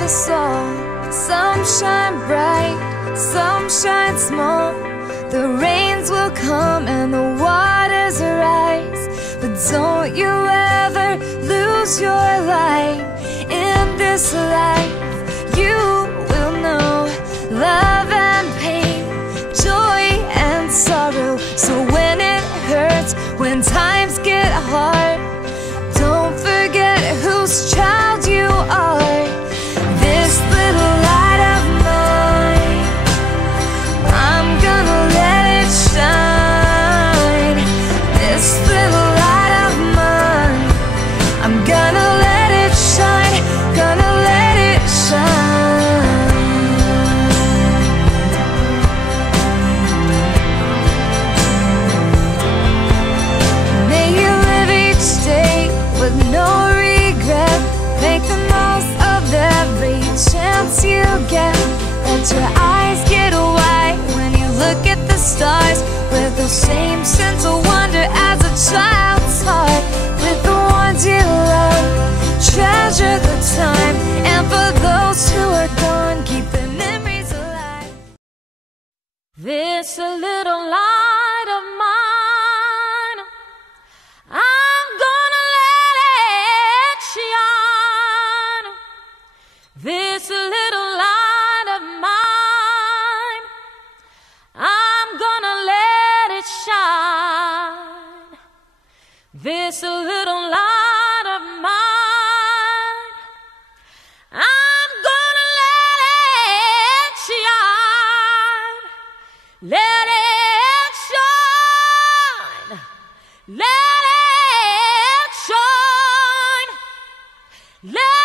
about us all. Some shine bright, some shine small. The rains will come and the waters rise, but don't you ever lose your light. In this life you will know love and pain, joy and sorrow. So when it hurts, when times get hard, don't forget whose child you are. This little light of mine, I'm gonna let it shine. This little light of mine, I'm gonna let it shine, gonna let it shine. May you live each day with no regret. Make the most of every chance you get. Let your eyes get wide when you look at the stars, with the same sense of wonder as a child's heart. With the ones you love, treasure the time, and for those who are gone, keep their memories alive. This little light of mine, I'm gonna let it shine. This little light of mine, I'm gonna let it shine. This little light of mine, I'm gonna let it shine. Let it shine. Let it shine. Let